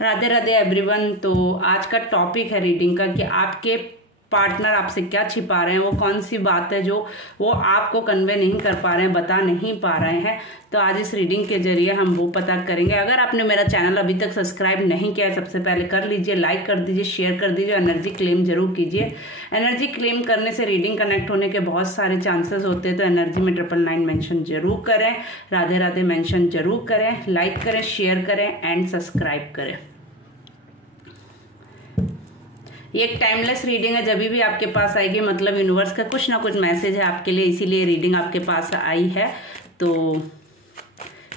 Radhe Radhe everyone. तो आज का टॉपिक है रीडिंग का कि आपके पार्टनर आपसे क्या छिपा रहे हैं, वो कौन सी बात है जो वो आपको कन्वे नहीं कर पा रहे हैं, बता नहीं पा रहे हैं। तो आज इस रीडिंग के जरिए हम वो पता करेंगे। अगर आपने मेरा चैनल अभी तक सब्सक्राइब नहीं किया है, सबसे पहले कर लीजिए, लाइक कर दीजिए, शेयर कर दीजिए, एनर्जी क्लेम जरूर कीजिए। एनर्जी क्लेम करने से रीडिंग कनेक्ट होने के बहुत सारे चांसेस होते हैं, तो एनर्जी में 999 मेंशन जरूर करें, राधे राधे मेंशन जरूर करें, लाइक करें, शेयर करें एंड सब्सक्राइब करें। ये एक टाइमलेस रीडिंग है, जब भी आपके पास आएगी मतलब यूनिवर्स का कुछ ना कुछ मैसेज है आपके लिए, इसीलिए रीडिंग आपके पास आई है। तो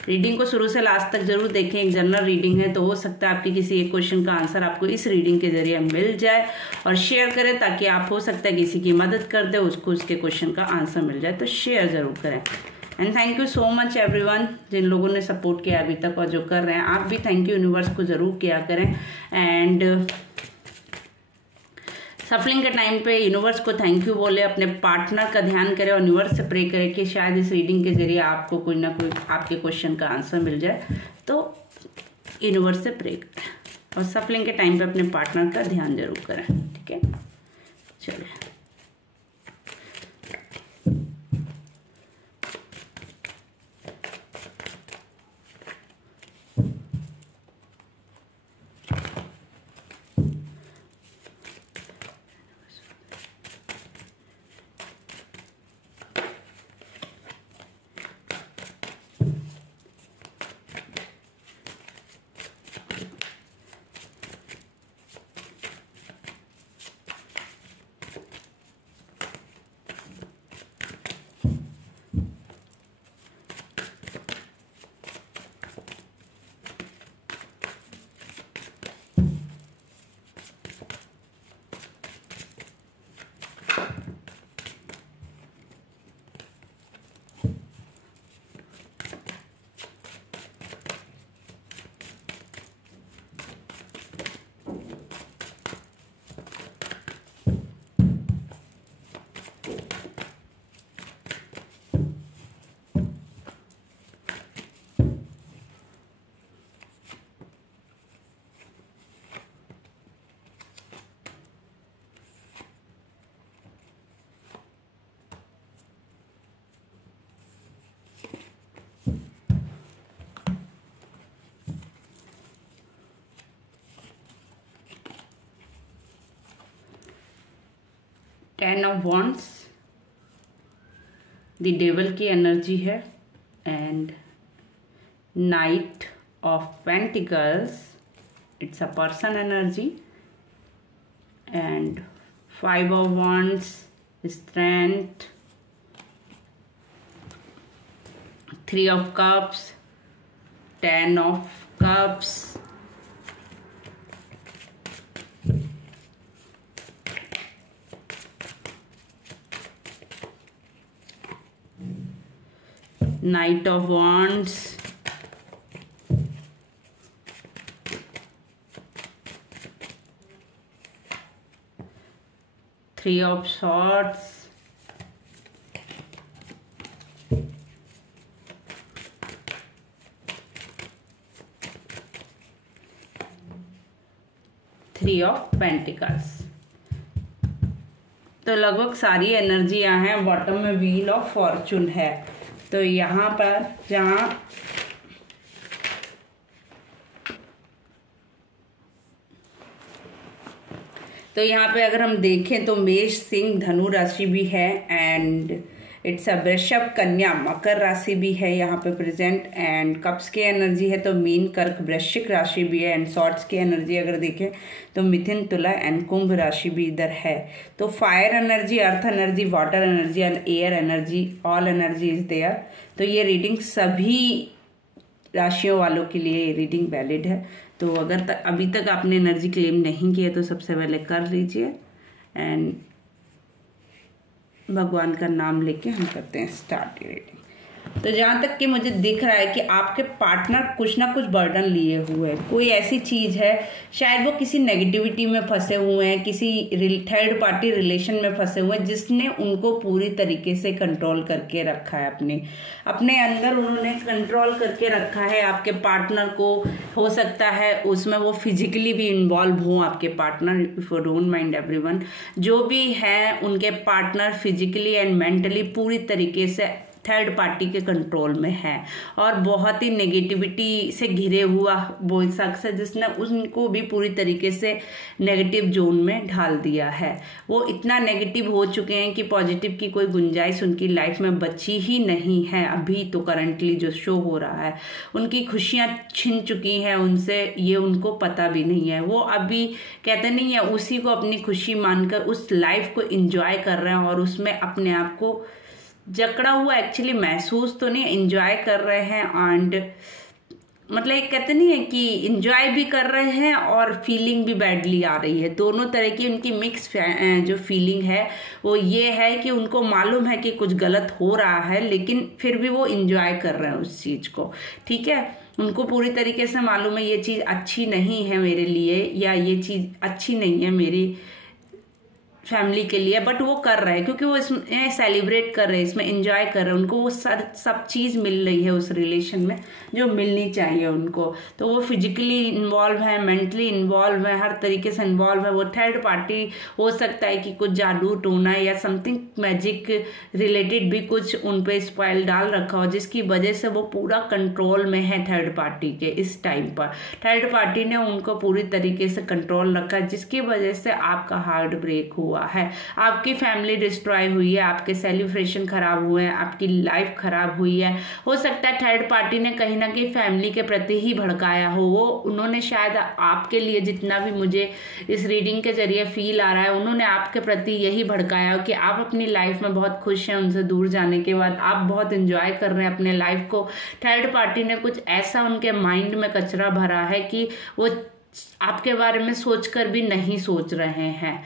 रीडिंग को शुरू से लास्ट तक जरूर देखें। एक जनरल रीडिंग है, तो हो सकता है आपके किसी एक क्वेश्चन का आंसर आपको इस रीडिंग के जरिए मिल जाए। और शेयर करें ताकि आप हो सकता है किसी की मदद कर दे, उसको उसके क्वेश्चन का आंसर मिल जाए, तो शेयर जरूर करें। And thank you so much everyone, जिन लोगों ने सपोर्ट किया अभी तक और जो कर रहे हैं, आप भी थैंक यू यूनिवर्स को जरूर किया करें। एंड सफलिंग के टाइम पे यूनिवर्स को थैंक यू बोले, अपने पार्टनर का ध्यान करें और यूनिवर्स से प्रे करें कि शायद इस रीडिंग के जरिए आपको कोई ना कोई आपके क्वेश्चन का आंसर मिल जाए। तो यूनिवर्स से प्रे करें और सफलिंग के टाइम पे अपने पार्टनर का ध्यान जरूर करें। ठीक है, चलिए। Ten of wands the devil की एनर्जी है, and night of pentacles it's a person energy, and five of wands strength, three of cups, ten of cups, night of wands, three of swords, three of pentacles. तो लगभग सारी एनर्जियां हैं। Bottom में wheel of Fortune है। तो यहाँ पर जहाँ तो यहाँ पे अगर हम देखें तो मेष, सिंह, धनु राशि भी है, एंड इट्स अ वृषभ, कन्या, मकर राशि भी है यहाँ पे प्रेजेंट, एंड कप्स की एनर्जी है तो मीन, कर्क, वृश्चिक राशि भी है, एंड सॉर्ड्स की एनर्जी अगर देखें तो मिथुन, तुला एंड कुंभ राशि भी इधर है। तो fire energy, earth energy, water energy and air energy, all energy is there. तो ये रीडिंग सभी राशियों वालों के लिए रीडिंग वैलिड है। तो अगर अभी तक आपने एनर्जी क्लेम नहीं किया तो सबसे पहले कर लीजिए, एंड भगवान का नाम लेके हम करते हैं स्टार्ट रीडिंग। तो जहाँ तक कि मुझे दिख रहा है कि आपके पार्टनर कुछ ना कुछ बर्डन लिए हुए है, कोई ऐसी चीज है, शायद वो किसी नेगेटिविटी में फंसे हुए हैं, किसी थर्ड पार्टी रिलेशन में फंसे हुए हैं जिसने उनको पूरी तरीके से कंट्रोल करके रखा है। अपने अंदर उन्होंने कंट्रोल करके रखा है आपके पार्टनर को। हो सकता है उसमें वो फिजिकली भी इन्वॉल्व हो, आपके partner, if you don't mind everyone, जो भी है उनके पार्टनर फिजिकली एंड मेंटली पूरी तरीके से थर्ड पार्टी के कंट्रोल में है और बहुत ही नेगेटिविटी से घिरे हुआ वो शख्स है जिसने उनको भी पूरी तरीके से नेगेटिव जोन में ढाल दिया है। वो इतना नेगेटिव हो चुके हैं कि पॉजिटिव की कोई गुंजाइश उनकी लाइफ में बची ही नहीं है। अभी तो करंटली जो शो हो रहा है, उनकी खुशियां छिन चुकी हैं उनसे, ये उनको पता भी नहीं है। वो अभी कहते नहीं है, उसी को अपनी खुशी मानकर उस लाइफ को एंजॉय कर रहे हैं और उसमें अपने आप को जकड़ा हुआ एक्चुअली महसूस तो नहीं, एंजॉय कर रहे हैं। एंड मतलब एक कहते नहीं है कि एंजॉय भी कर रहे हैं और फीलिंग भी बैडली आ रही है। दोनों तरह की उनकी मिक्स जो फीलिंग है वो ये है कि उनको मालूम है कि कुछ गलत हो रहा है, लेकिन फिर भी वो एंजॉय कर रहे हैं उस चीज को। ठीक है, उनको पूरी तरीके से मालूम है ये चीज अच्छी नहीं है मेरे लिए, या ये चीज अच्छी नहीं है मेरी फैमिली के लिए, बट वो कर रहे हैं क्योंकि वो इसमें सेलिब्रेट कर रहे हैं, इसमें एंजॉय कर रहे हैं। उनको वो सब चीज़ मिल रही है उस रिलेशन में जो मिलनी चाहिए उनको। तो वो फिजिकली इन्वॉल्व है, मेंटली इन्वॉल्व है, हर तरीके से इन्वॉल्व है। वो थर्ड पार्टी हो सकता है कि कुछ जादू टोना या समथिंग मैजिक रिलेटेड भी कुछ उन पे स्पेल डाल रखा हो, जिसकी वजह से वो पूरा कंट्रोल में है थर्ड पार्टी के। इस टाइम पर थर्ड पार्टी ने उनको पूरी तरीके से कंट्रोल रखा, जिसकी वजह से आपका हार्ट ब्रेक हुआ है, आपकी फैमिली डिस्ट्रॉय हुई है, आपके सेलिब्रेशन खराब हुए हैं, आपकी लाइफ खराब हुई है। हो सकता है थर्ड पार्टी ने कहीं ना कहीं फैमिली के प्रति ही भड़काया हो। वो उन्होंने शायद आपके लिए, जितना भी मुझे इस रीडिंग के जरिए फील आ रहा है, उन्होंने आपके प्रति यही भड़काया हो कि आप अपनी लाइफ में बहुत खुश हैं उनसे दूर जाने के बाद, आप बहुत एंजॉय कर रहे हैं अपने लाइफ को। थर्ड पार्टी ने कुछ ऐसा उनके माइंड में कचरा भरा है कि वो आपके बारे में सोचकर भी नहीं सोच रहे हैं।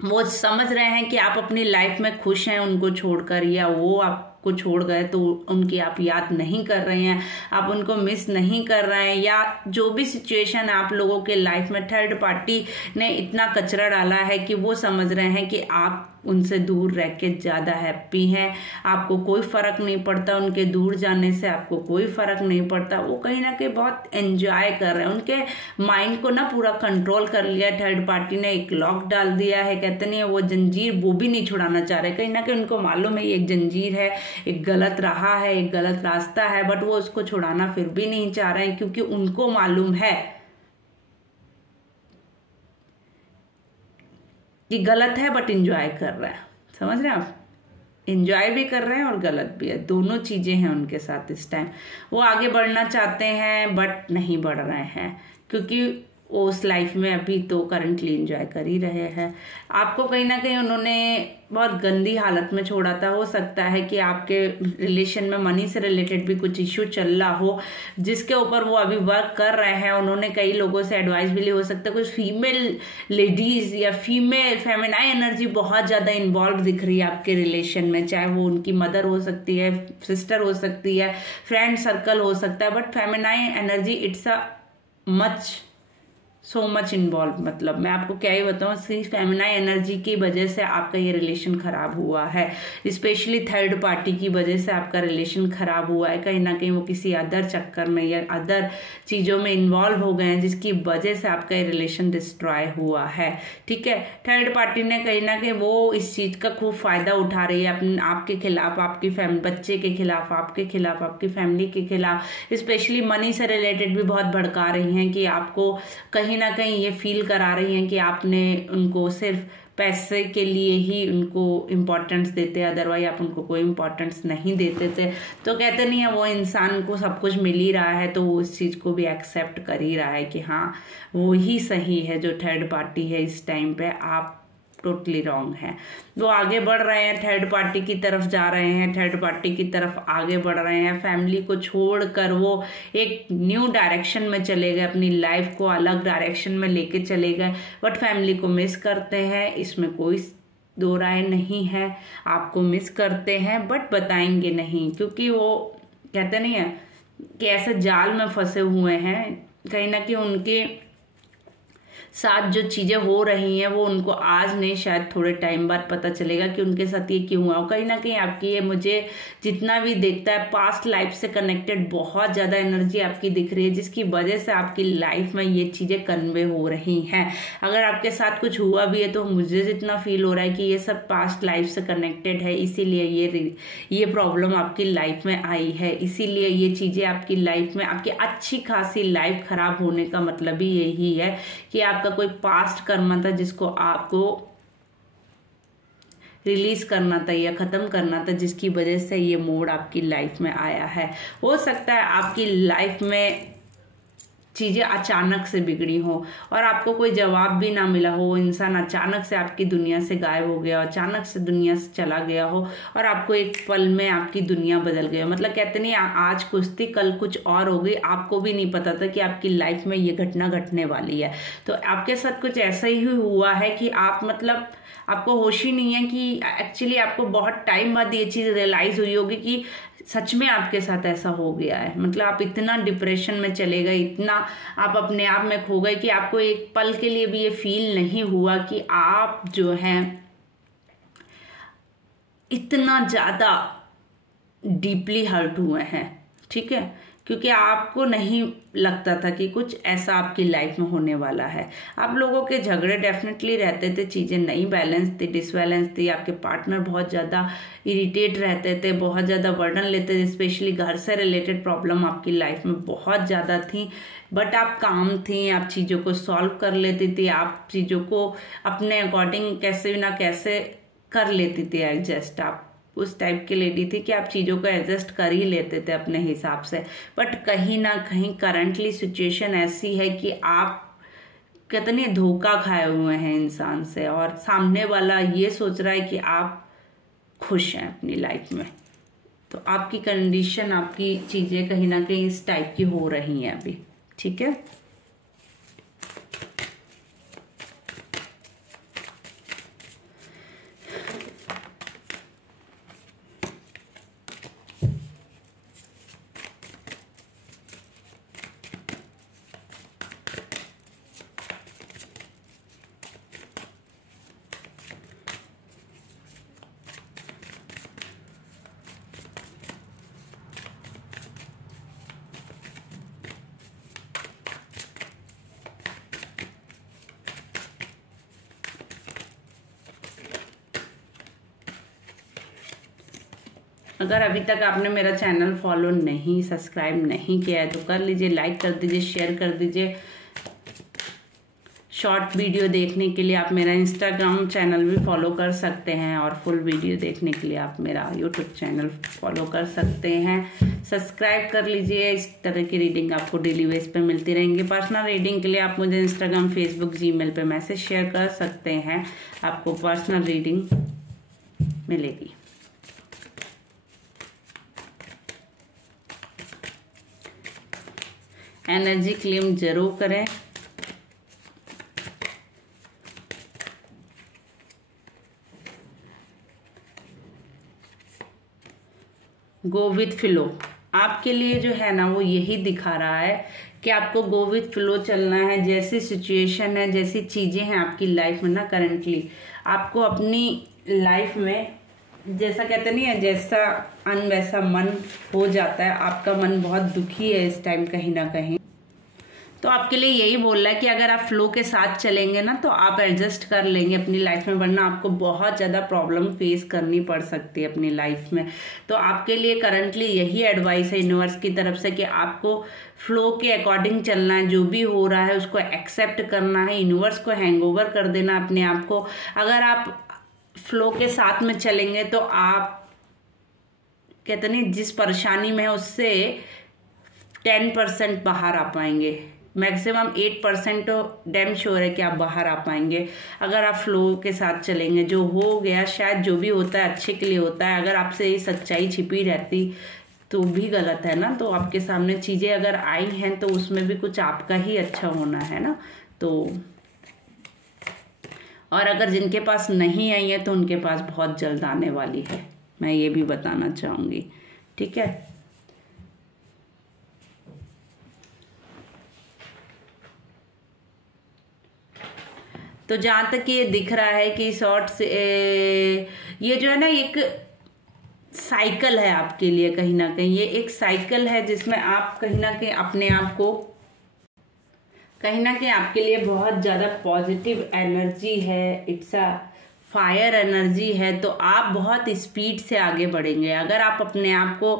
वो समझ रहे हैं कि आप अपनी लाइफ में खुश हैं उनको छोड़कर, या वो आपको छोड़ गए तो उनकी आप याद नहीं कर रहे हैं, आप उनको मिस नहीं कर रहे हैं, या जो भी सिचुएशन आप लोगों के लाइफ में थर्ड पार्टी ने इतना कचरा डाला है कि वो समझ रहे हैं कि आप उनसे दूर रह के ज़्यादा हैप्पी हैं, आपको कोई फ़र्क नहीं पड़ता उनके दूर जाने से, आपको कोई फ़र्क नहीं पड़ता। वो कहीं ना कहीं बहुत एंजॉय कर रहे हैं, उनके माइंड को ना पूरा कंट्रोल कर लिया थर्ड पार्टी ने, एक लॉक डाल दिया है। कहते नहीं है वो जंजीर वो भी नहीं छुड़ाना चाह रहे, कहीं ना कहीं उनको मालूम है ये एक जंजीर है, एक गलत राह है, एक गलत रास्ता है, बट वो उसको छुड़ाना फिर भी नहीं चाह रहे हैं क्योंकि उनको मालूम है कि गलत है, बट एंजॉय कर रहा है। समझ रहे हैं आप, एंजॉय भी कर रहे हैं और गलत भी है, दोनों चीजें हैं उनके साथ इस टाइम। वो आगे बढ़ना चाहते हैं बट नहीं बढ़ रहे हैं क्योंकि वो उस लाइफ में अभी तो करंटली एंजॉय कर ही रहे हैं। आपको कहीं ना कहीं उन्होंने बहुत गंदी हालत में छोड़ा था। हो सकता है कि आपके रिलेशन में मनी से रिलेटेड भी कुछ इश्यू चल रहा हो, जिसके ऊपर वो अभी वर्क कर रहे हैं। उन्होंने कई लोगों से एडवाइस भी ली, हो सकता है कुछ फीमेल लेडीज या फीमेल फेमिनाइन एनर्जी बहुत ज्यादा इन्वॉल्व दिख रही है आपके रिलेशन में, चाहे वो उनकी मदर हो सकती है, सिस्टर हो सकती है, फ्रेंड सर्कल हो सकता है, but feminine energy it's a so much involve. मतलब मैं आपको क्या ही बताऊं, सिर्फ फेमिनाइन एनर्जी की वजह से आपका ये रिलेशन खराब हुआ है, स्पेशली थर्ड पार्टी की वजह से आपका रिलेशन खराब हुआ है। कहीं ना कहीं वो किसी अदर चक्कर में या अदर चीज़ों में इन्वॉल्व हो गए हैं, जिसकी वजह से आपका ये रिलेशन डिस्ट्रॉय हुआ है। ठीक है, थर्ड पार्टी ने कहीं ना कहीं वो इस चीज़ का खूब फायदा उठा रही है अपने आपके खिलाफ, आपकी बच्चे के खिलाफ, आपके खिलाफ, आपकी फैमिली के खिलाफ। स्पेशली मनी से रिलेटेड भी बहुत भड़का रही हैं कि आपको कहीं ना कहीं ये फील करा रही हैं कि आपने उनको सिर्फ पैसे के लिए ही उनको इम्पोर्टेंस देते, अदरवाइज आप उनको कोई इम्पोर्टेंस नहीं देते थे। तो कहते नहीं है वो इंसान को सब कुछ मिल ही रहा है तो वो उस चीज़ को भी एक्सेप्ट कर ही रहा है कि हाँ वो ही सही है जो थर्ड पार्टी है इस टाइम पे, आप टोटली रॉन्ग है। वो आगे बढ़ रहे हैं, थर्ड पार्टी की तरफ जा रहे हैं, थर्ड पार्टी की तरफ आगे बढ़ रहे हैं। फैमिली को छोड़कर वो एक न्यू डायरेक्शन में चले गए, अपनी लाइफ को अलग डायरेक्शन में लेके चले गए, बट फैमिली को मिस करते हैं, इसमें कोई दो राय नहीं है, आपको मिस करते हैं बट बताएंगे नहीं, क्योंकि वो कहते नहीं है कि ऐसे जाल में फंसे हुए हैं, कहीं ना कहीं उनके साथ जो चीजें हो रही हैं वो उनको आज नहीं, शायद थोड़े टाइम बाद पता चलेगा कि उनके साथ ये क्यों हुआ। और कहीं ना कहीं आपकी ये, मुझे जितना भी देखता है, पास्ट लाइफ से कनेक्टेड बहुत ज्यादा एनर्जी आपकी दिख रही है, जिसकी वजह से आपकी लाइफ में ये चीजें कन्वे हो रही हैं। अगर आपके साथ कुछ हुआ भी है तो मुझे जितना फील हो रहा है कि ये सब पास्ट लाइफ से कनेक्टेड है, इसीलिए ये प्रॉब्लम आपकी लाइफ में आई है, इसीलिए ये चीजें आपकी लाइफ में, आपकी अच्छी खासी लाइफ खराब होने का मतलब ही यही है कि आपका कोई पास्ट कर्म था जिसको आपको रिलीज करना था या खत्म करना था, जिसकी वजह से ये मोड़ आपकी लाइफ में आया है। हो सकता है आपकी लाइफ में चीजें अचानक से बिगड़ी हो और आपको कोई जवाब भी ना मिला हो, वो इंसान अचानक से आपकी दुनिया से गायब हो गया, अचानक से दुनिया से चला गया हो और आपको एक पल में आपकी दुनिया बदल गई। मतलब कहते नहीं, आज कुछ थी कल कुछ और हो गई, आपको भी नहीं पता था कि आपकी लाइफ में ये घटना घटने वाली है। तो आपके साथ कुछ ऐसा ही हुआ है कि आप, मतलब आपको होश ही नहीं है कि एक्चुअली आपको बहुत टाइम बाद ये चीज रियलाइज हुई होगी कि सच में आपके साथ ऐसा हो गया है। मतलब आप इतना डिप्रेशन में चले गए, इतना आप अपने आप में खो गए कि आपको एक पल के लिए भी ये फील नहीं हुआ कि आप जो है इतना ज्यादा डीपली हर्ट हुए हैं। ठीक है, क्योंकि आपको नहीं लगता था कि कुछ ऐसा आपकी लाइफ में होने वाला है। आप लोगों के झगड़े डेफिनेटली रहते थे, चीजें नहीं बैलेंस थी, डिसबैलेंस थी, आपके पार्टनर बहुत ज्यादा इरिटेट रहते थे, बहुत ज्यादा बर्डन लेते थे, स्पेशली घर से रिलेटेड प्रॉब्लम आपकी लाइफ में बहुत ज्यादा थी। बट आप काम थी, आप चीजों को सॉल्व कर लेती थी, आप चीजों को अपने अकॉर्डिंग कैसे ना कैसे कर लेती थी एडजस्ट। आप उस टाइप की लेडी थी कि आप चीजों को एडजस्ट कर ही लेते थे अपने हिसाब से। बट कहीं ना कहीं करंटली सिचुएशन ऐसी है कि आप कितने धोखा खाए हुए हैं इंसान से और सामने वाला ये सोच रहा है कि आप खुश हैं अपनी लाइफ में। तो आपकी कंडीशन, आपकी चीजें कहीं ना कहीं इस टाइप की हो रही हैं अभी। ठीक है, अगर अभी तक आपने मेरा चैनल फॉलो नहीं, सब्सक्राइब नहीं किया है तो कर लीजिए, लाइक कर दीजिए, शेयर कर दीजिए। शॉर्ट वीडियो देखने के लिए आप मेरा इंस्टाग्राम चैनल भी फॉलो कर सकते हैं और फुल वीडियो देखने के लिए आप मेरा यूट्यूब चैनल फॉलो कर सकते हैं। सब्सक्राइब कर लीजिए, इस तरह की रीडिंग आपको डेली बेस पे मिलती रहेंगी। पर्सनल रीडिंग के लिए आप मुझे इंस्टाग्राम, फेसबुक, जीमेल पे मैसेज शेयर कर सकते हैं, आपको पर्सनल रीडिंग मिलेगी। एनर्जी क्लेम जरूर करें। गो विथ फ्लो आपके लिए जो है ना वो यही दिखा रहा है कि आपको गो विथ फ्लो चलना है। जैसी सिचुएशन है, जैसी चीजें हैं आपकी लाइफ में ना करंटली, आपको अपनी लाइफ में जैसा कहते नहीं है, जैसा अन वैसा मन हो जाता है। आपका मन बहुत दुखी है इस टाइम कहीं ना कहीं, तो आपके लिए यही बोल रहा है कि अगर आप फ्लो के साथ चलेंगे ना तो आप एडजस्ट कर लेंगे अपनी लाइफ में, वरना आपको बहुत ज्यादा प्रॉब्लम फेस करनी पड़ सकती है अपनी लाइफ में। तो आपके लिए करंटली यही एडवाइस है यूनिवर्स की तरफ से कि आपको फ्लो के अकॉर्डिंग चलना है। जो भी हो रहा है उसको एक्सेप्ट करना है, यूनिवर्स को हैंगओवर कर देना अपने आप को। अगर आप फ्लो के साथ में चलेंगे तो आप कहते नहीं जिस परेशानी में है उससे 10% बाहर आ पाएंगे, मैक्सिमम 8% तो डैम श्योर है कि आप बाहर आ पाएंगे अगर आप फ्लो के साथ चलेंगे। जो हो गया शायद जो भी होता है अच्छे के लिए होता है। अगर आपसे ये सच्चाई छिपी रहती तो भी गलत है ना। तो आपके सामने चीजें अगर आई हैं तो उसमें भी कुछ आपका ही अच्छा होना है ना। तो और अगर जिनके पास नहीं आई है तो उनके पास बहुत जल्द आने वाली है, मैं ये भी बताना चाहूँगी। ठीक है, तो जहाँ तक ये दिख रहा है कि शॉर्ट्स ये जो है ना एक साइकिल है आपके लिए, कहीं ना कहीं ये एक साइकिल है जिसमें आप कहीं ना कहीं अपने आप को कहीं ना कहीं आपके लिए बहुत ज़्यादा पॉजिटिव एनर्जी है, इट्स अ फायर एनर्जी है, तो आप बहुत स्पीड से आगे बढ़ेंगे। अगर आप अपने आप को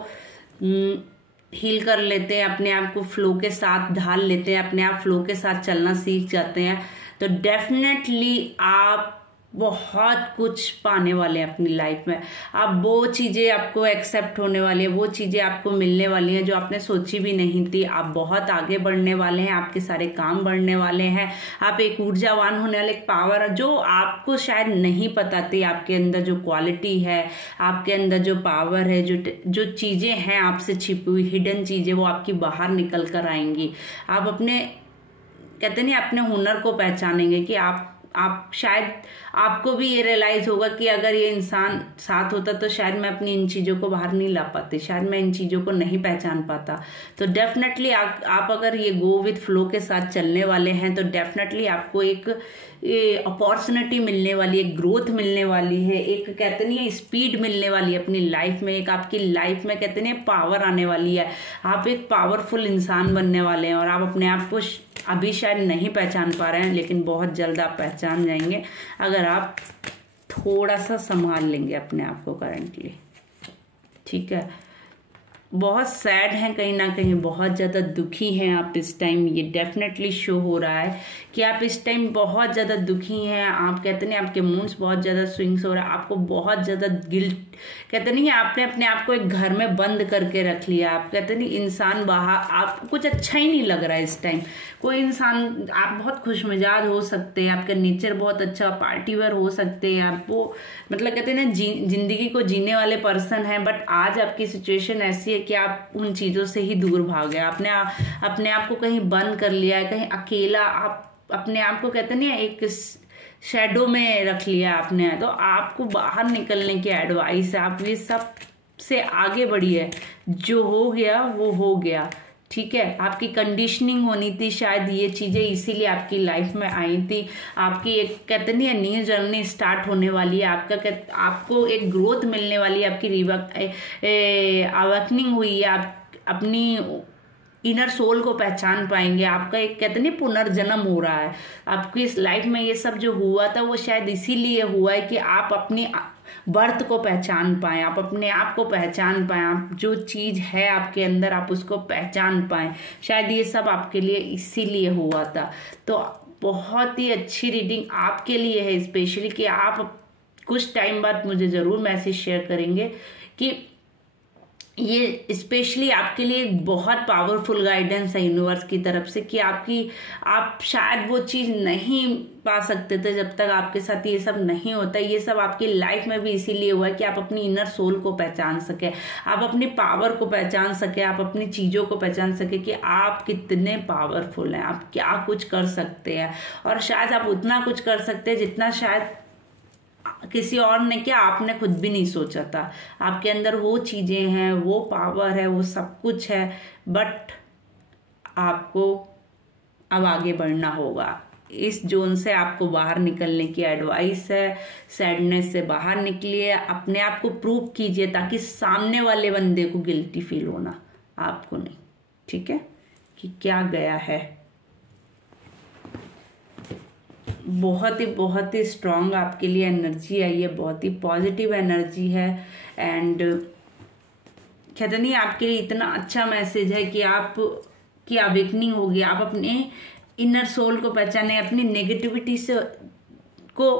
हील कर लेते हैं, अपने आप को फ्लो के साथ ढाल लेते हैं, अपने आप फ्लो के साथ चलना सीख जाते हैं, तो डेफिनेटली आप बहुत कुछ पाने वाले हैं अपनी लाइफ में। आप वो चीज़ें आपको एक्सेप्ट होने वाली है, वो चीज़ें आपको मिलने वाली हैं जो आपने सोची भी नहीं थी। आप बहुत आगे बढ़ने वाले हैं, आपके सारे काम बढ़ने वाले हैं, आप एक ऊर्जावान होने वाले, एक पावर जो आपको शायद नहीं पता थी, आपके अंदर जो क्वालिटी है, आपके अंदर जो पावर है, जो चीज़ें हैं आपसे छिपी हुई हिडन चीज़ें, वो आपकी बाहर निकल कर आएंगी। आप अपने कहते नहीं अपने हुनर को पहचानेंगे कि आप शायद आपको भी ये रियलाइज होगा कि अगर ये इंसान साथ होता तो शायद मैं अपनी इन चीज़ों को बाहर नहीं ला पाती, शायद मैं इन चीज़ों को नहीं पहचान पाता। तो डेफिनेटली आप अगर ये गो विथ फ्लो के साथ चलने वाले हैं तो डेफिनेटली आपको एक अपॉर्चुनिटी मिलने वाली है, ग्रोथ मिलने वाली है, एक कहते नहीं स्पीड मिलने वाली है अपनी लाइफ में, एक आपकी लाइफ में कहते नहीं पावर आने वाली है। आप एक पावरफुल इंसान बनने वाले हैं और आप अपने आप को अभी शायद नहीं पहचान पा रहे हैं, लेकिन बहुत जल्द आप पहचान जाएंगे अगर आप थोड़ा सा संभाल लेंगे अपने आप को करंटली। ठीक है, बहुत सैड हैं, कहीं ना कहीं बहुत ज़्यादा दुखी हैं आप इस टाइम, ये डेफिनेटली शो हो रहा है कि आप इस टाइम बहुत ज़्यादा दुखी हैं। आप कहते नहीं आपके मूड्स बहुत ज़्यादा स्विंग्स हो रहा है, आपको बहुत ज़्यादा गिल्ट कहते नहीं आपने अपने आप को एक घर में बंद करके रख लिया। आप कहते नहीं इंसान बाहर, आपको कुछ अच्छा ही नहीं लग रहा है इस टाइम। कोई इंसान, आप बहुत खुशमिजाज हो सकते हैं, आपका नेचर बहुत अच्छा पार्टीवर हो सकते हैं, आप वो मतलब कहते हैं ना जिंदगी को जीने वाले पर्सन हैं, बट आज आपकी सिचुएशन ऐसी है कि आप उन चीज़ों से ही दूर भाग गए। आपने अपने आप को कहीं बंद कर लिया है, कहीं अकेला, आप अपने आप को कहते नहीं एक शैडो में रख लिया आपने। तो आपको बाहर निकलने की एडवाइस है, आप ये सब से आगे बढ़िए, जो हो गया वो हो गया। ठीक है, आपकी कंडीशनिंग होनी थी शायद ये चीज़ें, इसीलिए आपकी लाइफ में आई थी। आपकी एक कहते नहीं है न्यू जर्नी स्टार्ट होने वाली है, आपको एक ग्रोथ मिलने वाली है, आपकी अवेकनिंग हुई है, आप अपनी इनर सोल को पहचान पाएंगे। आपका एक कहते नहीं पुनर्जन्म हो रहा है आपकी इस लाइफ में। ये सब जो हुआ था वो शायद इसीलिए हुआ है कि आप अपनी बर्थ को पहचान पाएं, आप अपने आप को पहचान पाएं, आप जो चीज़ है आपके अंदर आप उसको पहचान पाएं। शायद ये सब आपके लिए इसीलिए हुआ था। तो बहुत ही अच्छी रीडिंग आपके लिए है, स्पेशली कि आप कुछ टाइम बाद मुझे ज़रूर मैसेज शेयर करेंगे कि ये स्पेशली आपके लिए बहुत पावरफुल गाइडेंस है यूनिवर्स की तरफ से कि आप शायद वो चीज़ नहीं पा सकते थे जब तक आपके साथ ये सब नहीं होता। ये सब आपकी लाइफ में भी इसीलिए हुआ है कि आप अपनी इनर सोल को पहचान सके, आप अपनी पावर को पहचान सके, आप अपनी चीज़ों को पहचान सके कि आप कितने पावरफुल हैं, आप क्या कुछ कर सकते हैं। और शायद आप उतना कुछ कर सकते हैं जितना शायद किसी और ने क्या आपने खुद भी नहीं सोचा था। आपके अंदर वो चीज़ें हैं, वो पावर है, वो सब कुछ है, बट आपको अब आगे बढ़ना होगा। इस जोन से आपको बाहर निकलने की एडवाइस है। सैडनेस से बाहर निकलिए, अपने आप को प्रूव कीजिए ताकि सामने वाले बंदे को गिल्टी फील होना, आपको नहीं। ठीक है, कि क्या गया है। बहुत ही स्ट्रांग आपके लिए एनर्जी आई है, बहुत ही पॉजिटिव एनर्जी है। एंड कहते नहीं आपके लिए इतना अच्छा मैसेज है कि आपकी अवेकनिंग होगी, आप अपने इनर सोल को पहचाने, अपनी नेगेटिविटी से को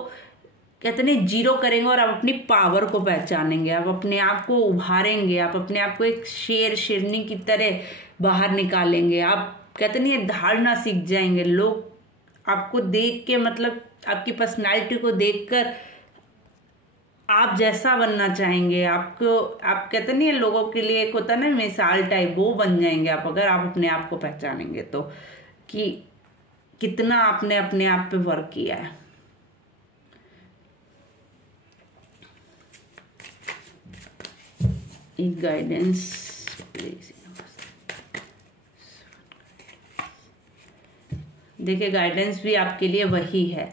कहते नहीं जीरो करेंगे और आप अपनी पावर को पहचानेंगे, आप अपने आप को उभारेंगे, आप अपने आप को एक शेरनी की तरह बाहर निकालेंगे। आप कहते नहीं धारना सीख जाएंगे। लोग आपको देख के मतलब आपकी पर्सनालिटी को देखकर आप जैसा बनना चाहेंगे, आपको आप कहते नहीं लोगों के लिए एक होता ना मिसाल टाइप, वो बन जाएंगे आप अगर आप अपने आप को पहचानेंगे तो, कि कितना आपने अपने आप पे वर्क किया है। एक गाइडेंस देखिए, गाइडेंस भी आपके लिए वही है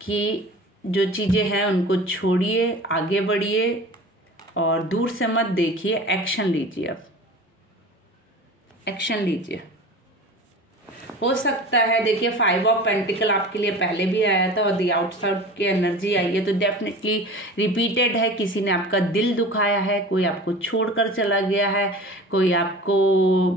कि जो चीज़ें हैं उनको छोड़िए, आगे बढ़िए और दूर से मत देखिए, एक्शन लीजिए। अब एक्शन लीजिए। हो सकता है, देखिए 5 ऑफ पेंटिकल आपके लिए पहले भी आया था और दी आउटसाइड की एनर्जी आई है, तो डेफिनेटली रिपीटेड है। किसी ने आपका दिल दुखाया है, कोई आपको छोड़कर चला गया है, कोई आपको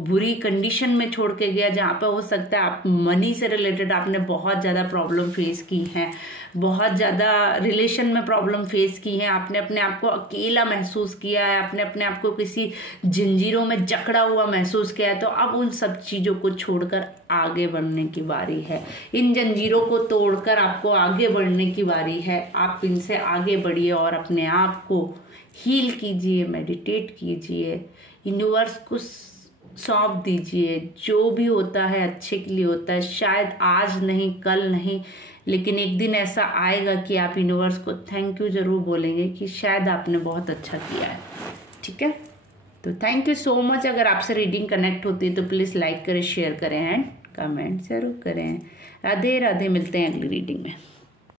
बुरी कंडीशन में छोड़ के गया, जहाँ पे हो सकता है आप मनी से रिलेटेड आपने बहुत ज़्यादा प्रॉब्लम फेस की है, बहुत ज़्यादा रिलेशन में प्रॉब्लम फेस की है, आपने अपने आप को अकेला महसूस किया है, आपने अपने आप को किसी जंजीरों में जकड़ा हुआ महसूस किया है। तो अब उन सब चीज़ों को छोड़कर आगे बढ़ने की बारी है। इन जंजीरों को तोड़कर आपको आगे बढ़ने की बारी है। आप इनसे आगे बढ़िए और अपने आप को हील कीजिए, मेडिटेट कीजिए, यूनिवर्स को सौंप दीजिए। जो भी होता है अच्छे के लिए होता है। शायद आज नहीं, कल नहीं, लेकिन एक दिन ऐसा आएगा कि आप यूनिवर्स को थैंक यू जरूर बोलेंगे कि शायद आपने बहुत अच्छा किया है। ठीक है, तो थैंक यू सो मच। अगर आपसे रीडिंग कनेक्ट होती है तो प्लीज़ लाइक करें, शेयर करें एंड कमेंट जरूर करें। राधे राधे, मिलते हैं अगली रीडिंग में।